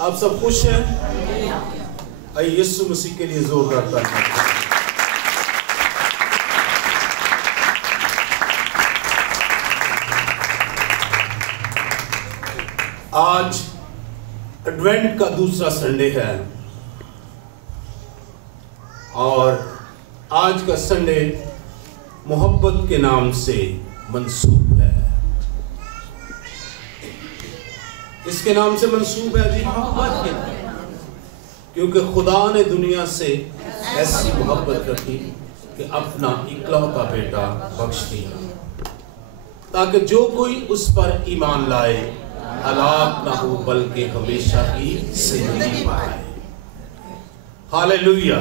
आप सब खुश हैं? आइए यीशु मसीह के लिए जोरदार ताली। आज एडवेंट का दूसरा संडे है और आज का संडे मोहब्बत के नाम से मंसूब है। इसके नाम से मंसूब है जी, मोहब्बत के, क्योंकि खुदा ने दुनिया से ऐसी मोहब्बत रखी कि अपना इकलौता बेटा बख्श दिया ताकि जो कोई उस पर ईमान लाए हलाक ना हो बल्कि हमेशा की जिंदगी पाए। हालेलुया।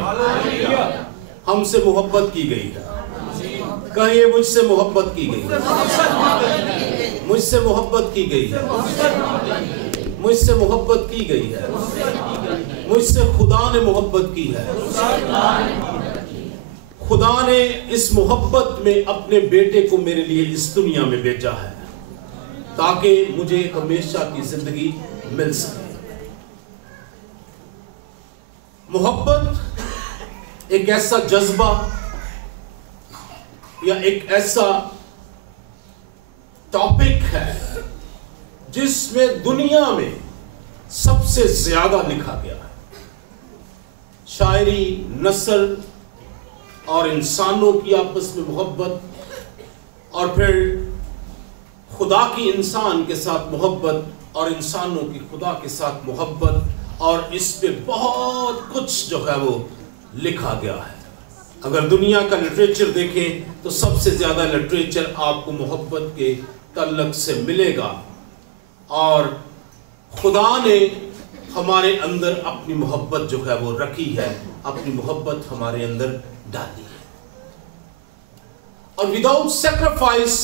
हमसे मोहब्बत की गई है। कहिए मुझसे मोहब्बत की गई है। मुझसे मोहब्बत की गई है। मुझसे मोहब्बत की गई है। मुझसे खुदा ने मोहब्बत की है। खुदा ने इस मोहब्बत में अपने बेटे को मेरे लिए इस दुनिया में भेजा है ताकि मुझे हमेशा की जिंदगी मिल सके। मोहब्बत एक ऐसा जज्बा या एक ऐसा टॉपिक है जिसमें दुनिया में सबसे ज्यादा लिखा गया है। शायरी, नस्ल और इंसानों की आपस में मोहब्बत और फिर खुदा की इंसान के साथ मोहब्बत और इंसानों की खुदा के साथ मोहब्बत, और इस पे बहुत कुछ जो है वो लिखा गया है। अगर दुनिया का लिटरेचर देखें तो सबसे ज्यादा लिटरेचर आपको मोहब्बत के तल्लक से मिलेगा और खुदा ने हमारे अंदर अपनी मोहब्बत जो है वो रखी है, अपनी मोहब्बत हमारे अंदर डाली है। और विदाउट सैक्रिफाइस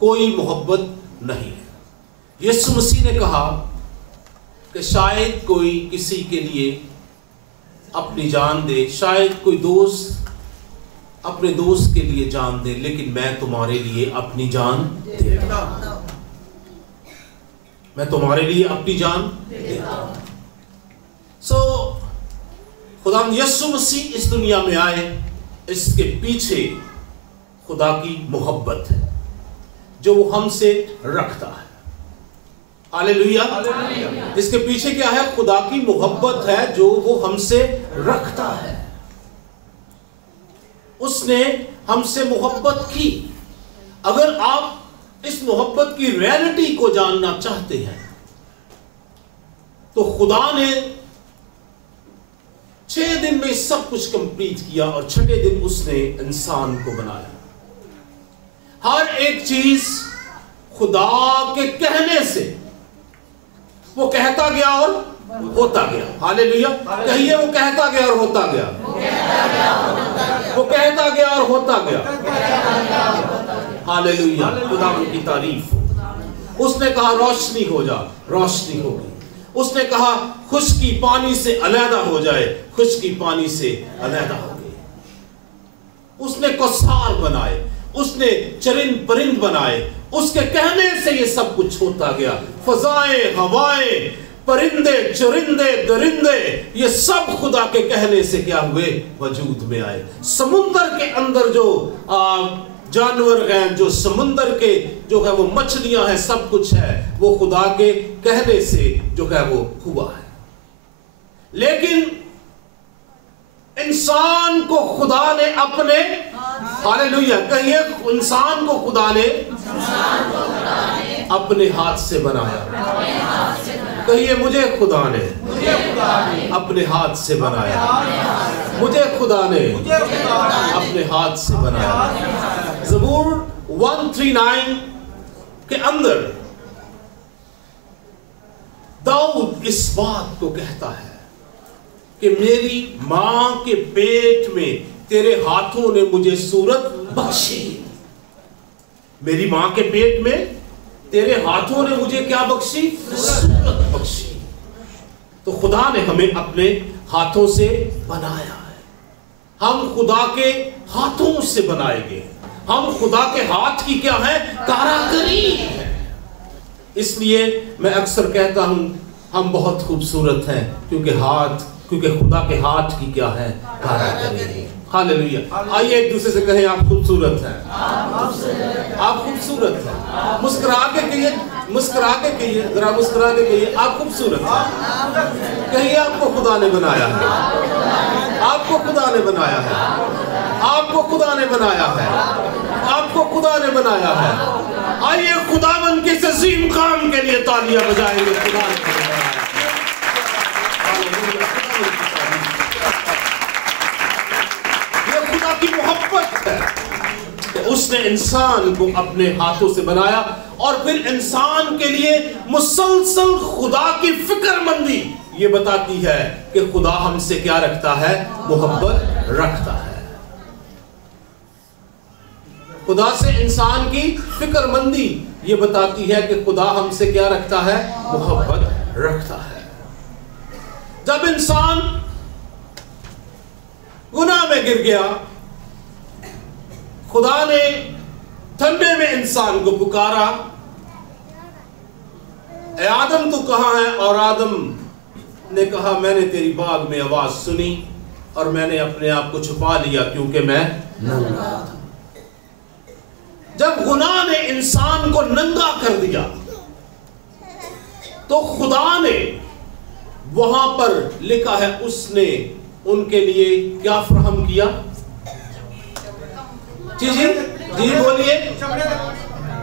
कोई मोहब्बत नहीं है। यीशु मसीह ने कहा कि शायद कोई किसी के लिए अपनी जान दे, शायद कोई दोस्त अपने दोस्त के लिए जान दे, लेकिन मैं तुम्हारे लिए अपनी जान देता हूं। मैं तुम्हारे लिए अपनी जान देता हूं। खुदा यीशु मसीह इस दुनिया में आए, इसके पीछे खुदा की मोहब्बत है जो वो हमसे रखता है। हालेलुया। इसके पीछे क्या है? खुदा की मोहब्बत है जो वो हमसे रखता है। उसने हमसे मोहब्बत की। अगर आप इस मोहब्बत की रियलिटी को जानना चाहते हैं तो खुदा ने 6 दिन में सब कुछ कंप्लीट किया और 6ठे दिन उसने इंसान को बनाया। हर एक चीज खुदा के कहने से वो कहता गया और होता गया। हालेलुया। कहिए वो कहता गया और होता गया। वो कहता गया और होता गया। हालेलुया। खुदा की तारीफ। उसने कहा रोशनी हो जा, रोशनी हो गई। उसने कहा खुश्की पानी से अलहदा हो जाए, खुश्की पानी से अलहदा हो गई। उसने कौसार बनाए, उसने चरिंद परिंद बनाए, उसके कहने से ये सब कुछ होता गया। फजाएं, हवाएं, परिंदे, चरिंदे, दरिंदे, ये सब खुदा के कहने से क्या हुए? वजूद में आए। समुंदर के अंदर जो जानवर हैं, जो समुंदर के जो है वो मछलियां हैं, सब कुछ है वो खुदा के कहने से जो है वो हुआ है। लेकिन इंसान को खुदा ने अपने, हालेलुया, कहिए इंसान को खुदा ने अपने हाथ से बनाया। कहिए मुझे खुदा ने अपने हाथ से बनाया। मुझे खुदा ने अपने हाथ से बनाया। ज़बूर 139 के अंदर दाऊद इस बात को कहता है कि मेरी मां के पेट में तेरे हाथों ने मुझे सूरत बख्शी। मेरी मां के पेट में तेरे हाथों ने मुझे क्या बख्शी? सूरत बख्शी। तो खुदा ने हमें अपने हाथों से बनाया है। हम खुदा के हाथों से बनाए गए। हम खुदा के हाथ की क्या है? कारागरी है। इसलिए मैं अक्सर कहता हूं हम बहुत खूबसूरत हैं क्योंकि खुदा के हाथ की क्या है, कारीगरी। हालेलुया। आइए एक दूसरे से कहें, आप खूबसूरत हैं, आप खूबसूरत हैं। मुस्कुरा के कहिए, जरा मुस्कुरा के कहिए, आप खूबसूरत हैं। कहिए, आपको खुदा ने बनाया है, आपको खुदा ने बनाया है, आपको खुदा ने बनाया है, आपको खुदा ने बनाया है। आइए खुदावंद के अजीम काम के लिए तालियां बजाएंगे। खुदा ने बनाया है। ये खुदा की मोहब्बत है कि उसने इंसान को अपने हाथों से बनाया और फिर इंसान के लिए मुसलसल खुदा की फिक्रमंदी ये बताती है कि खुदा हमसे क्या रखता है, मोहब्बत रखता है। खुदा से इंसान की फिक्रमंदी ये बताती है कि खुदा हमसे क्या रखता है, मोहब्बत रखता है। जब इंसान गुनाह में गिर गया, खुदा ने ठंडे में इंसान को पुकारा, ए आदम तू कहां है? और आदम ने कहा, मैंने तेरी बाग में आवाज सुनी और मैंने अपने आप को छुपा लिया क्योंकि मैं नंगा था। जब गुनाह ने इंसान को नंगा कर दिया तो खुदा ने वहां पर लिखा है, उसने उनके लिए क्या फराहम किया? जी बोलिए,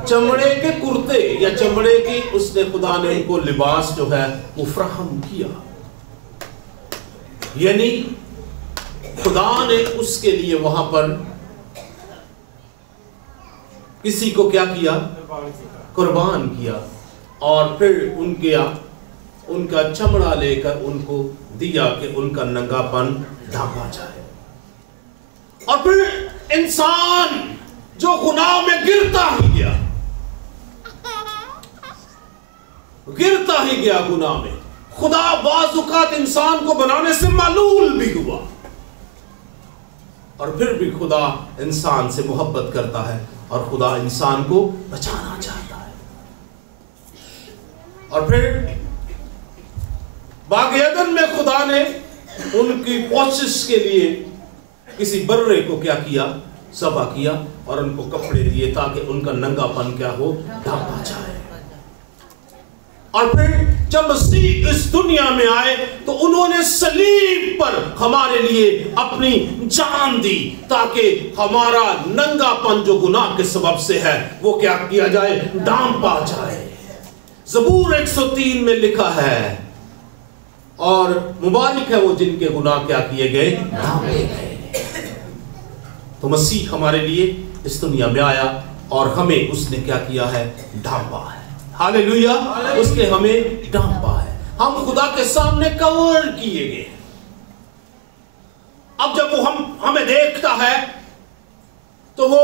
चमड़े के कुर्ते या चमड़े की, उसने खुदा ने उनको लिबास जो है वो फराहम किया। यानी खुदा ने उसके लिए वहां पर किसी को क्या किया, कुर्बान किया और फिर उनका चमड़ा लेकर उनको दिया कि उनका नंगापन ढांपा जाए। और फिर इंसान जो गुनाह में गिरता ही गया गुनाह में, खुदा बाज़-औक़ात इंसान को बनाने से मालूल भी हुआ और फिर भी खुदा इंसान से मोहब्बत करता है और खुदा इंसान को बचाना चाहता है। और फिर बाग़ एदन में खुदा ने उनकी कोशिश के लिए किसी बर्रे को क्या किया, ज़बह किया और उनको कपड़े दिए ताकि उनका नंगापन क्या हो, ढांपा जाए। और फिर जब मसीह इस दुनिया में आए तो उन्होंने सलीब पर हमारे लिए अपनी जान दी ताकि हमारा नंगापन जो गुनाह के सबब से है वो क्या किया जाए, ढांपा जाए। ज़बूर 103 में लिखा है, और मुबारक है वो जिनके गुनाह क्या किए गए, ढांपे गए। तो मसीह हमारे लिए इस दुनिया में आया और हमें उसने क्या किया है, ढांपा है। हालेलुया। उसने हमें ढांपा है, हम खुदा के सामने कवर किए गए। अब जब वो हमें देखता है तो वो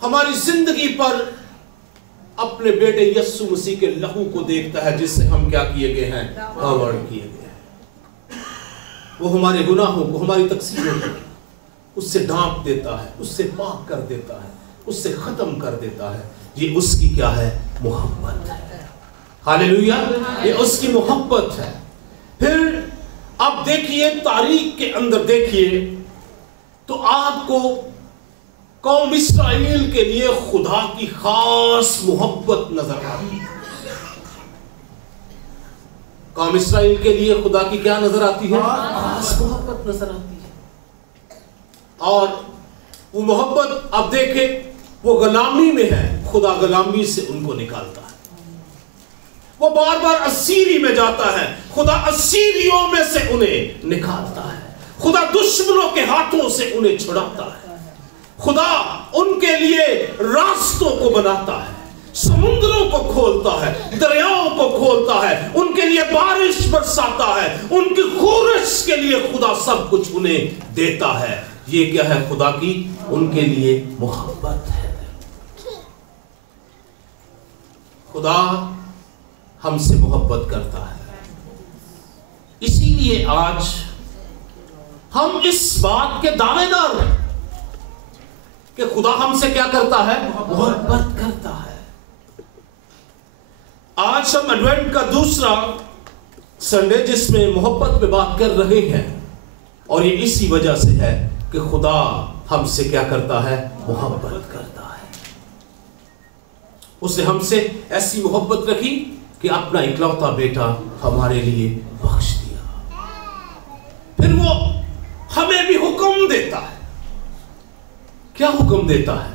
हमारी जिंदगी पर अपने बेटे यीशु मसीह के लहू को देखता है जिससे हम क्या किए गए हैं, कवर किए गए हैं। वो हमारे गुनाहों को, हमारी तकसीरों को उससे ढांप देता है, उससे पाक कर देता है, उससे खत्म कर देता है। ये उसकी क्या है, मोहब्बत है। हालेलुया, ये उसकी मोहब्बत है। फिर अब देखिए तारीख के अंदर देखिए तो आपको कौम इस्राएल के लिए खुदा की खास मोहब्बत नजर आती है। कौम इस्राएल के लिए खुदा की क्या नजर आती है, खास मोहब्बत नजर आती है। और वो मोहब्बत अब देखें, वो गुलामी में है, खुदा गुलामी से उनको निकालता है। वो बार बार असीरी में जाता है, खुदा असीरियों में से उन्हें निकालता है। खुदा दुश्मनों के हाथों से उन्हें छुड़ाता है। खुदा उनके लिए रास्तों को बनाता है, समुद्रों को खोलता है, दरियाओं को खोलता है, उनके लिए बारिश बरसाता है, उनकी खूरिश के लिए खुदा सब कुछ उन्हें देता है। ये क्या है, खुदा की उनके लिए मोहब्बत है। खुदा हमसे मोहब्बत करता है। इसीलिए आज हम इस बात के दावेदार हैं कि खुदा हमसे क्या करता है, मोहब्बत करता है। आज हम एडवेंट का दूसरा संडे जिसमें मोहब्बत पे बात कर रहे हैं, और ये इसी वजह से है कि खुदा हमसे क्या करता है? मोहब्बत करता है। उसने हमसे ऐसी मोहब्बत रखी कि अपना इकलौता बेटा हमारे लिए बख्श दिया। फिर वो हमें भी हुक्म देता है। क्या हुक्म देता है?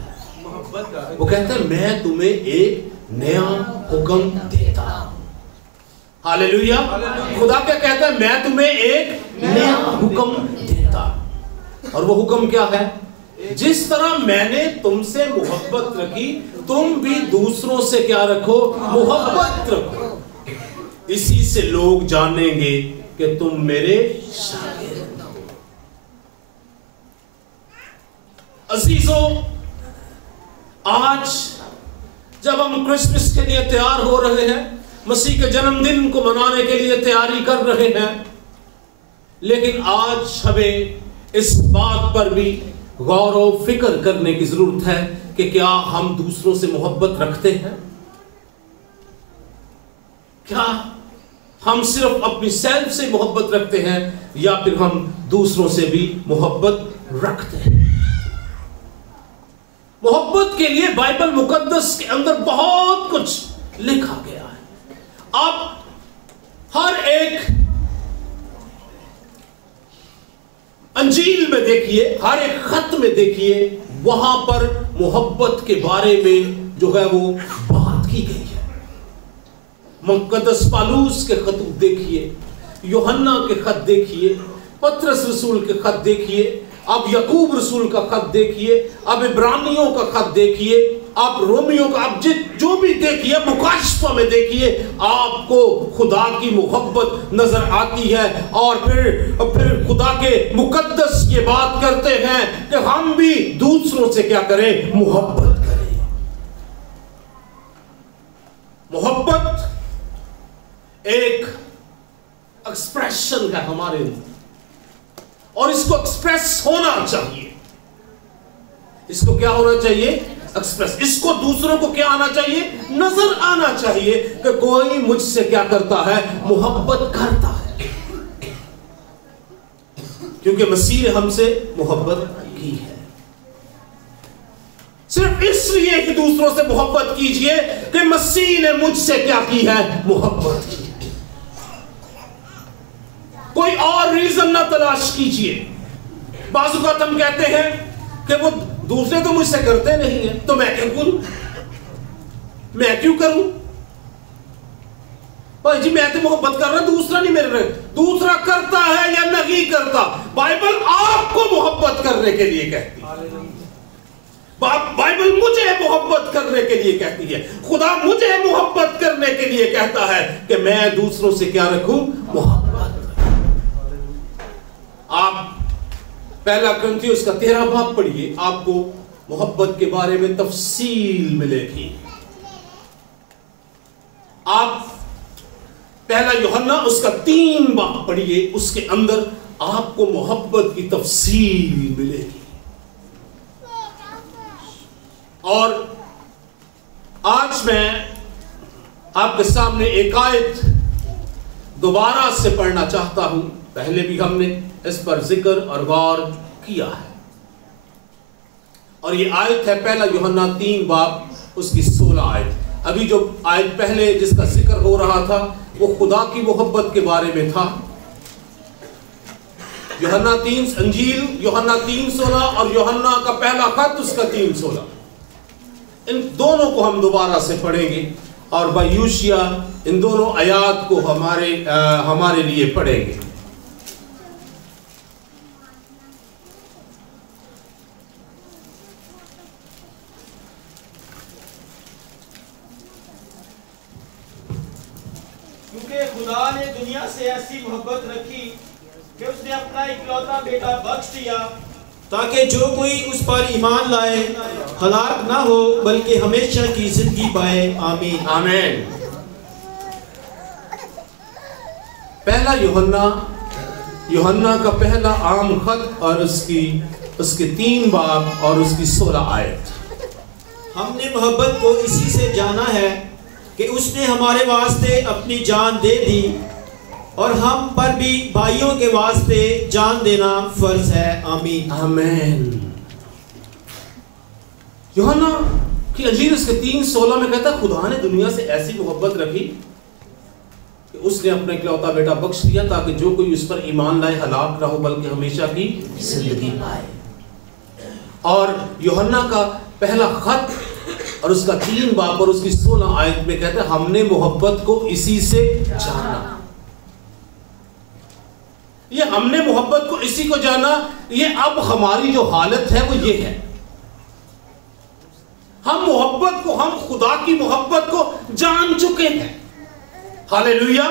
वो कहता है मैं तुम्हें एक नया हुक्म देता हूं। हालेलुया। खुदा क्या कहता है? मैं तुम्हें एक नया हुक्म देता। और वो हुक्म क्या है? जिस तरह मैंने तुमसे मोहब्बत रखी, तुम भी दूसरों से क्या रखो? मोहब्बत रखो। इसी से लोग जानेंगे कि तुम मेरे शागिर्द हो। अजीजों, आज जब हम क्रिसमस के लिए तैयार हो रहे हैं, मसीह के जन्मदिन को मनाने के लिए तैयारी कर रहे हैं, लेकिन आज हमें इस बात पर भी गौर और फिक्र करने की जरूरत है कि क्या हम दूसरों से मोहब्बत रखते हैं? क्या हम सिर्फ अपनी सेल्फ से मोहब्बत रखते हैं या फिर हम दूसरों से भी मोहब्बत रखते हैं? मोहब्बत के लिए बाइबल मुकद्दस के अंदर बहुत कुछ लिखा गया है। आप हर एक अंजील में देखिए, हर एक खत में देखिए, वहां पर मोहब्बत के बारे में जो है वो बात की गई है। मुकद्दस पालूस के खत देखिए, यूहन्ना के खत देखिए, पतरस रसूल के खत देखिए, अब याकूब रसूल का खत देखिए, अब इब्रानियों का खत देखिए, आप रोमियो का, आप जो भी देखिए, मुकाशफा में देखिए, आपको खुदा की मोहब्बत नजर आती है। और फिर खुदा के मुकद्दस ये बात करते हैं कि हम भी दूसरों से क्या करें? मोहब्बत करें। मोहब्बत एक एक्सप्रेशन है हमारे अंदर, और इसको एक्सप्रेस होना चाहिए। इसको क्या होना चाहिए? एक्सप्रेस। इसको दूसरों को क्या आना चाहिए? नजर आना चाहिए कि कोई मुझसे क्या करता है? मोहब्बत करता है, क्योंकि मसीह ने हमसे मोहब्बत की है। सिर्फ इसलिए कि दूसरों से मोहब्बत कीजिए कि मसीह ने मुझसे क्या की है? मोहब्बत की। कोई और रीजन ना तलाश कीजिए। बाज़ औक़ात हम कहते हैं कि वो दूसरे तो मुझसे करते नहीं है, तो मैं क्यों करूं? मैं क्यों करूं? भाई जी, मैं तो मोहब्बत कर रहा, दूसरा नहीं मेरे रहे। दूसरा करता है या नहीं करता, बाइबल आपको मोहब्बत करने के लिए कहती है। बाइबल मुझे मोहब्बत करने के लिए कहती है। खुदा मुझे मोहब्बत करने के लिए कहता है कि मैं दूसरों से क्या रखूं? मोहब्बत। आप पहला कुरिन्थियों का 13 बाब पढ़िए, आपको मोहब्बत के बारे में तफसील मिलेगी। आप पहला यूहन्ना उसका 3 बाब पढ़िए, उसके अंदर आपको मोहब्बत की तफसील मिलेगी। और आज मैं आपके सामने एक आयत दोबारा से पढ़ना चाहता हूं। पहले भी हमने इस पर जिक्र और गौर किया है, और ये आयत है पहला यूहन्ना 3 बाब उसकी 16 आयत। अभी जो आयत पहले जिसका जिक्र हो रहा था वो खुदा की मोहब्बत के बारे में था। यूहन्ना 3 अंजील यूहन्ना 3:16 और यूहन्ना का पहला खत उसका 3:16, इन दोनों को हम दोबारा से पढ़ेंगे और बायूशिया इन दोनों आयात को हमारे लिए पढ़ेंगे। खुदा ने दुनिया से ऐसी मोहब्बत रखी कि उसने अपना इकलौता बेटा बख्श दिया, ताकि जो कोई उस पर ईमान लाए हलाक ना हो बल्कि हमेशा की जिंदगी पाए। आमीन आमीन। पहला यूहन्ना का पहला आम खत और उसके 3 बाब और उसकी 16 आयत। हमने मोहब्बत को इसी से जाना है कि उसने हमारे वास्ते अपनी जान दे दी और हम पर भी भाइयों के वास्ते जान देना फर्ज है। आमीन आमीन। यूहन्ना की अंजील उसके 3:16 में कहता है खुदा ने दुनिया से ऐसी मोहब्बत रखी कि उसने अपने इकलौता बेटा बख्श दिया ताकि जो कोई उस पर ईमान लाए हलाक ना हो बल्कि हमेशा की जिंदगी पाए। और यूहन्ना का पहला खत और उसका 3 बाब और उसकी 16 आयत में कहता है हमने मोहब्बत को इसी से जाना। ये हमने मोहब्बत को इसी को जाना, ये अब हमारी जो हालत है वो ये है। हम मोहब्बत को, हम खुदा की मोहब्बत को जान चुके हैं। हालेलुया।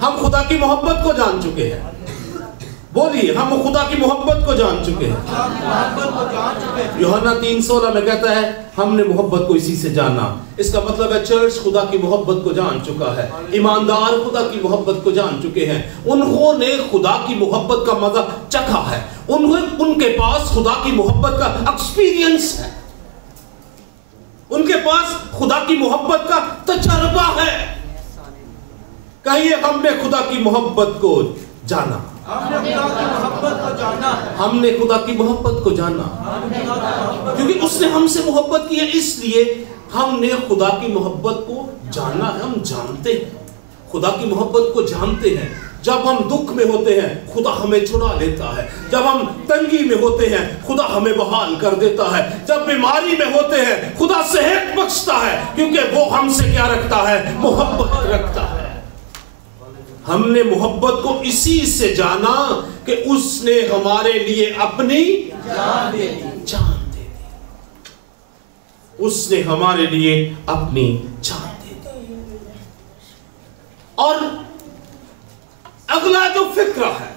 हम खुदा की मोहब्बत को जान चुके हैं। बोलिए, हम खुदा की मोहब्बत को जान चुके हैं। यूहन्ना 3:16 में कहता है हमने मोहब्बत को इसी से जाना। इसका मतलब है चर्च खुदा की मोहब्बत को जान चुका है, ईमानदार खुदा की मोहब्बत को जान चुके हैं। उन्होंने खुदा की मोहब्बत का मजा चखा है, उनके पास खुदा की मोहब्बत का एक्सपीरियंस है, उनके पास खुदा की मोहब्बत का तजर्बा है। कहिए हमने खुदा की मोहब्बत को जाना। हमने खुदा की मोहब्बत को जाना। हमने खुदा की मोहब्बत को जाना क्योंकि उसने हमसे मोहब्बत की है, इसलिए हमने खुदा की मोहब्बत को जाना है। हम जानते हैं, खुदा की मोहब्बत को जानते हैं। जब हम दुख में होते हैं खुदा हमें छुड़ा लेता है, जब हम तंगी में होते हैं खुदा हमें बहाल कर देता है, जब बीमारी में होते हैं खुदा सेहत बख्शता है, क्योंकि वो हमसे क्या रखता है? मोहब्बत रखता है। हमने मोहब्बत को इसी से जाना कि उसने हमारे लिए अपनी जान दे दी। उसने हमारे लिए अपनी जान दे दी। और अगला जो फिक्र है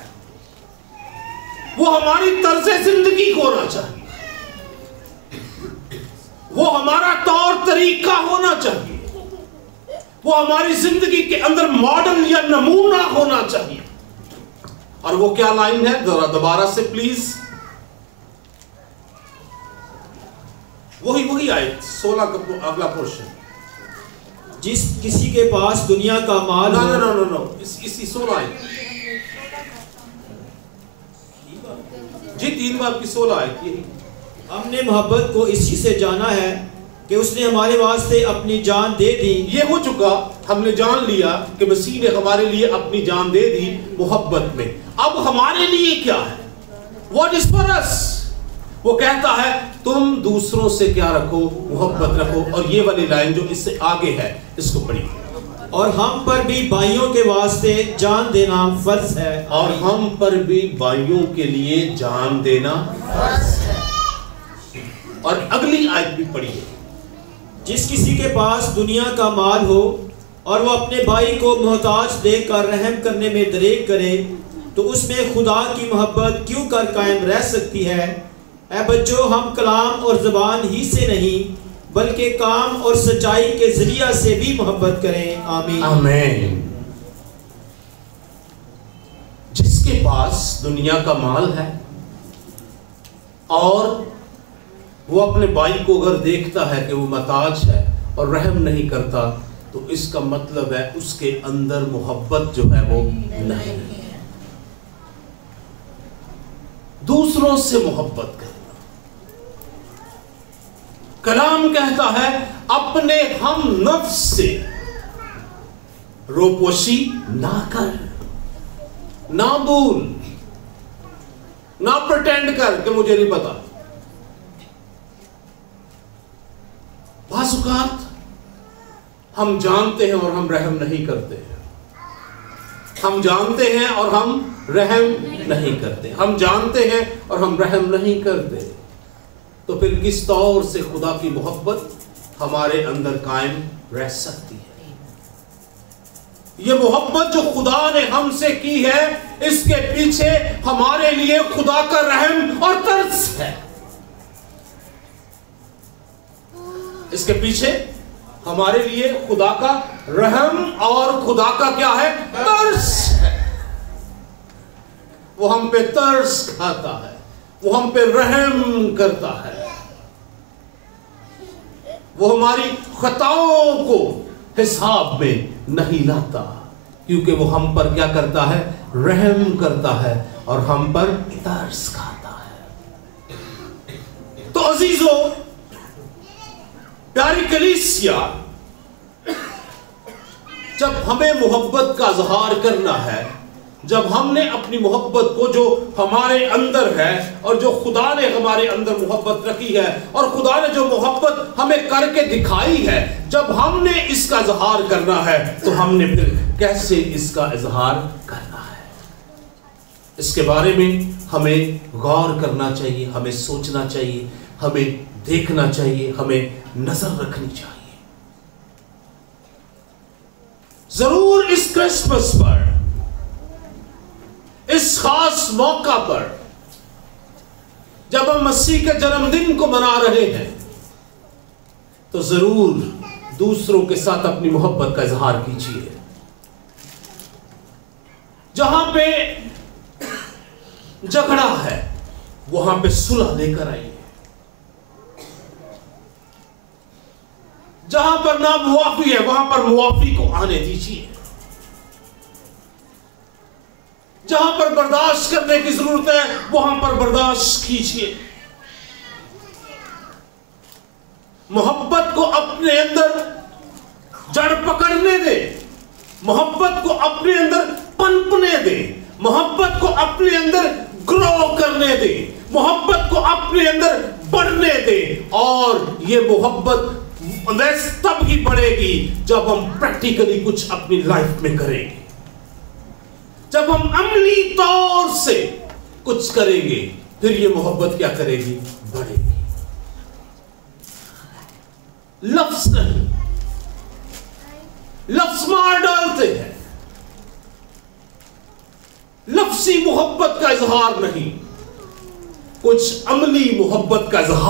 वो हमारी तर्ज जिंदगी को होना चाहिए, वो हमारा तौर तरीका होना चाहिए, वो हमारी जिंदगी के अंदर मॉडल या नमूना होना चाहिए। और वो क्या लाइन है? जरा दोबारा से प्लीज, वही आयत 16 का अगला पोर्शन। जिस किसी के पास दुनिया का माल नो, इसी 16 आयत जी, 3 बार की 16 आयत। यही हमने मोहब्बत को इसी से जाना है कि उसने हमारे वास्ते अपनी जान दे दी। ये हो चुका, हमने जान लिया कि मसीह ने हमारे लिए अपनी जान दे दी मोहब्बत में। अब हमारे लिए क्या है? What is for us? वो कहता है तुम दूसरों से क्या रखो? मोहब्बत रखो। और ये वाली लाइन जो इससे आगे है इसको पढ़िए। और हम पर भी भाइयों के वास्ते जान देना फर्ज है। और हम पर भी भाइयों के लिए जान देना फर्ज है। और अगली आयत भी पढ़िए। जिस किसी के पास दुनिया का माल हो और वो अपने भाई को मोहताज देखकर रहम करने में दरेक करे तो उसमें खुदा की मोहब्बत क्यों कर कायम रह सकती है? ऐ बच्चों, हम कलाम और ज़बान ही से नहीं बल्कि काम और सच्चाई के जरिया से भी मोहब्बत करें। आमीन आमीन। जिसके पास दुनिया का माल है और वो अपने भाई को अगर देखता है कि वो महताज है और रहम नहीं करता, तो इसका मतलब है उसके अंदर मोहब्बत जो है वो नहीं है। दूसरों से मोहब्बत करना, कलाम कहता है अपने हम नफ्स से रोपोशी ना कर, ना बोल, ना प्रिटेंड कर कि मुझे नहीं पता। बाज़-औक़ात हम जानते हैं और हम रहम नहीं करते हैं। हम जानते हैं और हम रहम नहीं करते। हम जानते हैं और हम रहम नहीं करते। तो फिर किस तौर से खुदा की मोहब्बत हमारे अंदर कायम रह सकती है? ये मोहब्बत जो खुदा ने हमसे की है, इसके पीछे हमारे लिए खुदा का रहम और तरस है। इसके पीछे हमारे लिए खुदा का रहम और खुदा का क्या है? तरस है। वो हम पे तरस खाता है, वो हम पे रहम करता है, वो हमारी खताओं को हिसाब में नहीं लाता, क्योंकि वो हम पर क्या करता है? रहम करता है और हम पर तरस खाता है। तो अजीजों, प्यारी कलीसिया, जब हमें मोहब्बत का इजहार करना है, जब हमने अपनी मोहब्बत को जो हमारे अंदर है और जो खुदा ने हमारे अंदर मोहब्बत रखी है और खुदा ने जो मोहब्बत हमें करके दिखाई है, जब हमने इसका इजहार करना है तो हमने फिर कैसे इसका इजहार करना है, इसके बारे में हमें गौर करना चाहिए, हमें सोचना चाहिए, हमें देखना चाहिए, हमें नजर रखनी चाहिए। जरूर इस क्रिसमस पर, इस खास मौका पर, जब हम मसीह के जन्मदिन को मना रहे हैं, तो जरूर दूसरों के साथ अपनी मोहब्बत का इजहार कीजिए। जहां पे झगड़ा है वहां पे सुलह लेकर आइए। जहां पर ना मुआफी है वहां पर मुआफी को आने दीजिए। जहां पर बर्दाश्त करने की जरूरत है वहां पर बर्दाश्त कीजिए। मोहब्बत को अपने अंदर जड़ पकड़ने दे, मोहब्बत को अपने अंदर पनपने दे, मोहब्बत को अपने अंदर ग्रो करने दे, मोहब्बत को अपने अंदर बढ़ने दे। और ये मोहब्बत तब ही बढ़ेगी जब हम प्रैक्टिकली कुछ अपनी लाइफ में करेंगे, जब हम अमली तौर से कुछ करेंगे, फिर ये मोहब्बत क्या करेगी? बढ़ेगी। लफ्ज नहीं, लफ्ज मार डालते हैं, लफ्जी मोहब्बत का इजहार नहीं, कुछ अमली मोहब्बत का इजहार